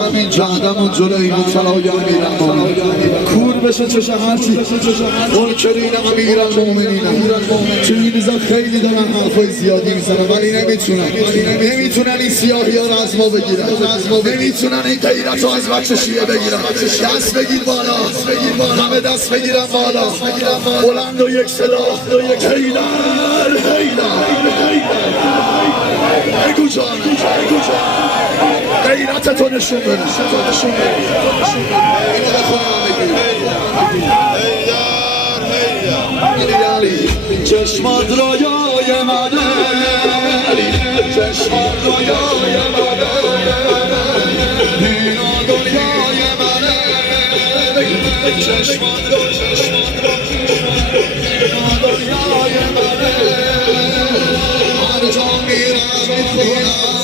همینجا آدمون جلوی مطلعی امیرم کور بشه چه شهرتی منکرینم امیرم مومنینم تو این روزا خیلی دارن حرفای زیادی میزنن ولی نمیتونن این سیاهی ها رو از ما بگیرن نمیتونن این غیرت رو از بچه شیعه بگیرن دست بگیر بالا همه دست بگیرن بالا بلند و یک صدا حیدر بگو جانم غیرت تو نشون بده اینو بخونم بگیر چشمات رویای منه چشمات رویای منه اینا دنیای منه چشمات دنیای منه هر جا میرم میخونم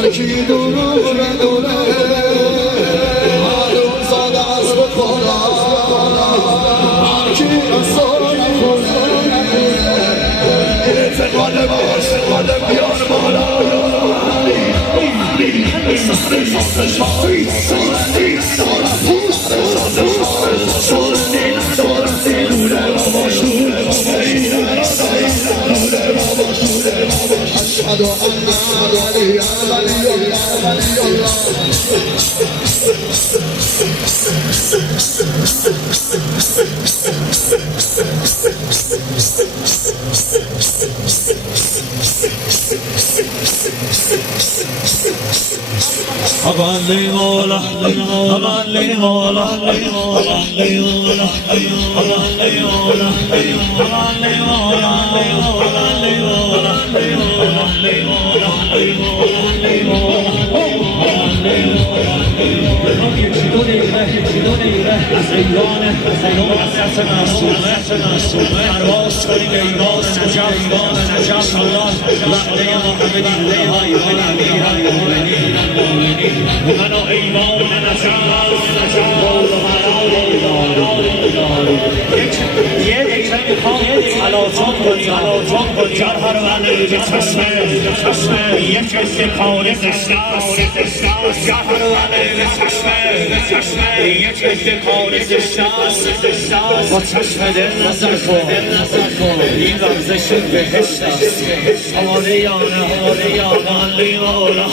هرکی دوره معلوم زاده از بخورا هرکی رسول نکنه اعتقال باش بیار بالا أشهد أن علي أغني مولا أغني مولا أغني مولا أغني مولا أغني مولا بدون ایره از ایرانه حضرت معصومه پرواز کنیم ایوان نجف الله وعده محمدی های امیر المؤمنین من و ایوان نجف یه دیگه میخوام علاجان کنی جرها رو بنده به چشمه یک اشتکار زشتاست جرها رو بنده به چشمه یک اشتکار زشتاست با چشم دل نظر کن این ورزش بهشت است آماده یا نه آماده یا نه لیمولا